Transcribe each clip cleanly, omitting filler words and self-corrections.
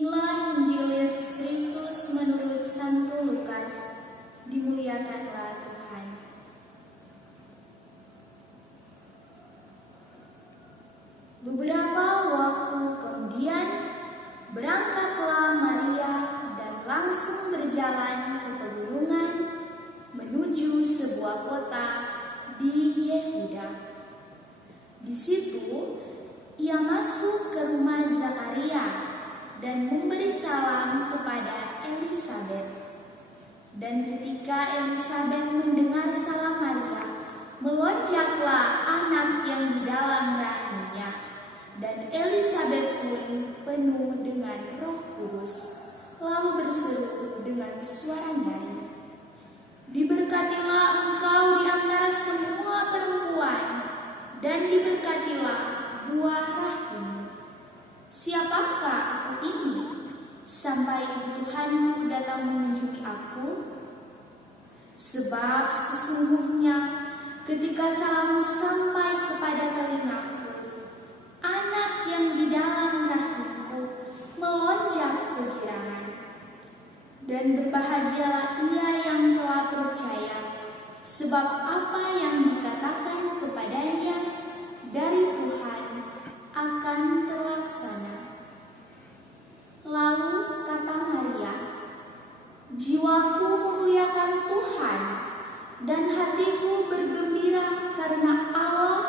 Inilah Injil Yesus Kristus menurut Santo Lukas. Dimuliakanlah Tuhan. Beberapa waktu kemudian, berangkatlah Maria dan langsung berjalan ke pegunungan menuju sebuah kota di Yehuda. Di situ, ia masuk ke rumah Zakaria dan memberi salam kepada Elisabet. Dan ketika Elisabet mendengar salam Maria, melonjaklah anak yang di dalam rahimnya, dan Elisabet pun penuh dengan Roh Kudus, lalu berseru dengan suara nyaring, "Diberkatilah engkau di antara semua perempuan, dan diberkatilah buah rahimmu. Siapakah aku ini, sampai Tuhanku datang mengunjungi aku? Sebab sesungguhnya ketika salammu sampai kepada telingaku, anak yang di dalam rahimku melonjak kegirangan. Dan berbahagialah ia yang telah percaya, sebab apa yang dikatakan kepadanya dari Tuhan akan terlaksana." Lalu kata Maria, "Jiwaku memuliakan Tuhan, dan hatiku bergembira karena Allah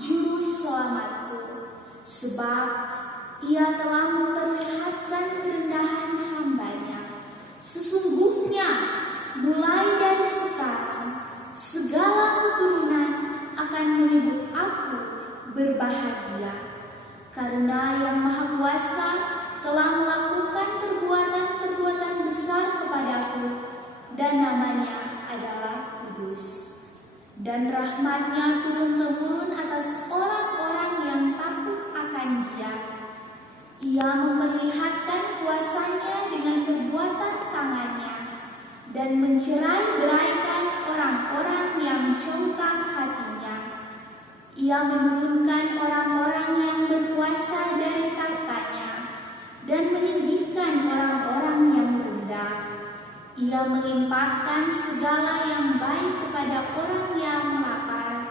Juru Selamatku, sebab Ia telah memperlihatkan kerendahan hamba-Nya. Sesungguhnya mulai dari sekarang segala keturunan akan menyebut aku berbahagia, karena Yang Maha Kuasa telah melakukan perbuatan-perbuatan besar kepadaku, dan namanya adalah Kudus. Dan rahmat-Nya turun-temurun atas orang-orang yang takut akan Dia. Ia memperlihatkan kuasa-Nya dengan perbuatan tangan-Nya, dan mencerai-beraikan orang-orang yang congkak hatinya. Ia menurunkan orang-orang yang berkuasa dari takhta-Nya, dan meninggikan orang-orang yang rendah. Ia melimpahkan segala yang baik kepada orang yang lapar,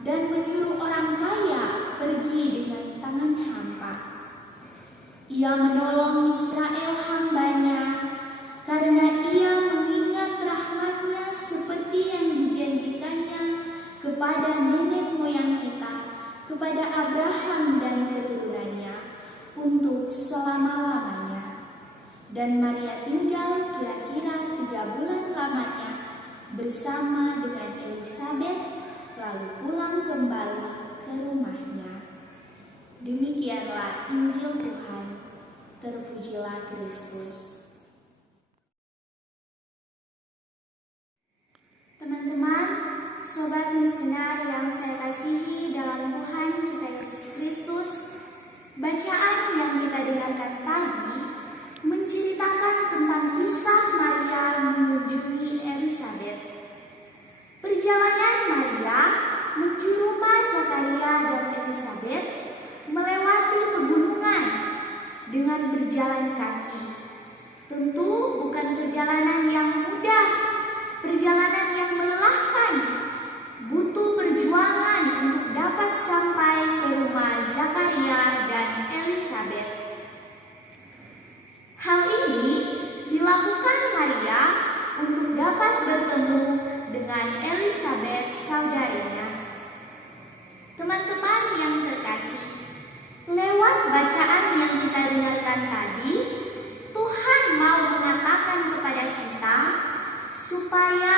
dan menyuruh orang kaya pergi dengan tangan hampa. Ia menolong Israel hamba-Nya, karena Ia mengingat rahmat-Nya seperti yang dijanjikannya kepada nenek moyang kita, kepada Abraham dan keturunannya, untuk selama-lamanya. Dan Maria tinggal kira-kira 3 bulan lamanya bersama dengan Elisabet, lalu pulang kembali ke rumahnya. Demikianlah Injil Tuhan. Terpujilah Kristus. Teman-teman, sobat misioner yang saya kasihi dalam Tuhan kita Yesus Kristus, bacaan yang kita dengarkan tadi menceritakan tentang kisah Maria mengunjungi Elisabet. Perjalanan Maria menuju rumah Zakaria dan Elisabet melewati pegunungan dengan berjalan kaki. Tentu bukan perjalanan yang mudah, perjalanan yang melelahkan. Butuh perjuangan untuk dapat sampai ke rumah Zakaria dan Elisabet. Hal ini dilakukan Maria untuk dapat bertemu dengan Elisabet saudarinya. Teman-teman yang terkasih, lewat bacaan yang kita dengarkan tadi, Tuhan mau mengatakan kepada kita supaya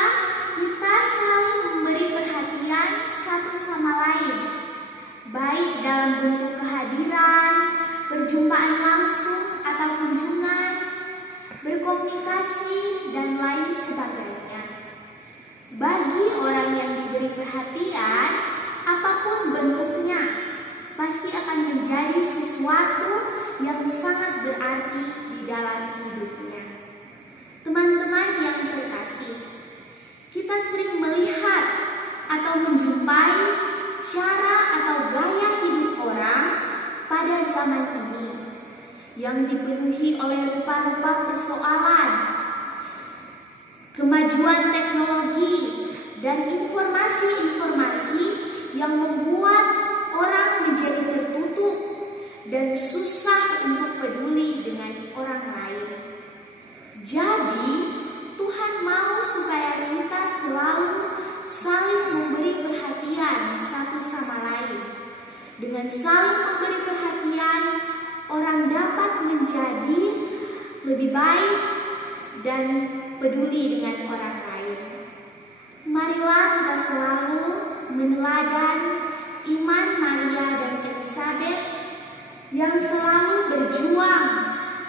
kita selalu memberi perhatian satu sama lain, baik dalam bentuk kehadiran, perjumpaan langsung atau kunjungan, berkomunikasi, dan lain sebagainya. Bagi orang yang diberi perhatian, apapun bentuknya, pasti akan menjadi sesuatu yang sangat berarti di dalam hidupnya. Teman-teman yang terkasih, kita sering melihat atau menjumpai cara atau gaya hidup orang pada zaman ini yang dipenuhi oleh rupa-rupa persoalan, kemajuan teknologi, dan informasi-informasi yang membuat orang menjadi tertutup dan susah untuk peduli dengan orang lain. Jadi, Tuhan mau supaya kita selalu saling memberi perhatian satu sama lain. Dengan saling memberi perhatian, orang dapat menjadi lebih baik dan peduli dengan orang lain. Marilah kita selalu meneladan iman Maria dan Elizabeth yang selalu berjuang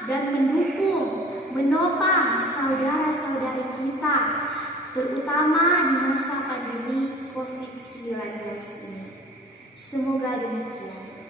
dan mendukung, menopang saudara-saudari kita, terutama di masa pandemi COVID-19 ini. Semoga demikian.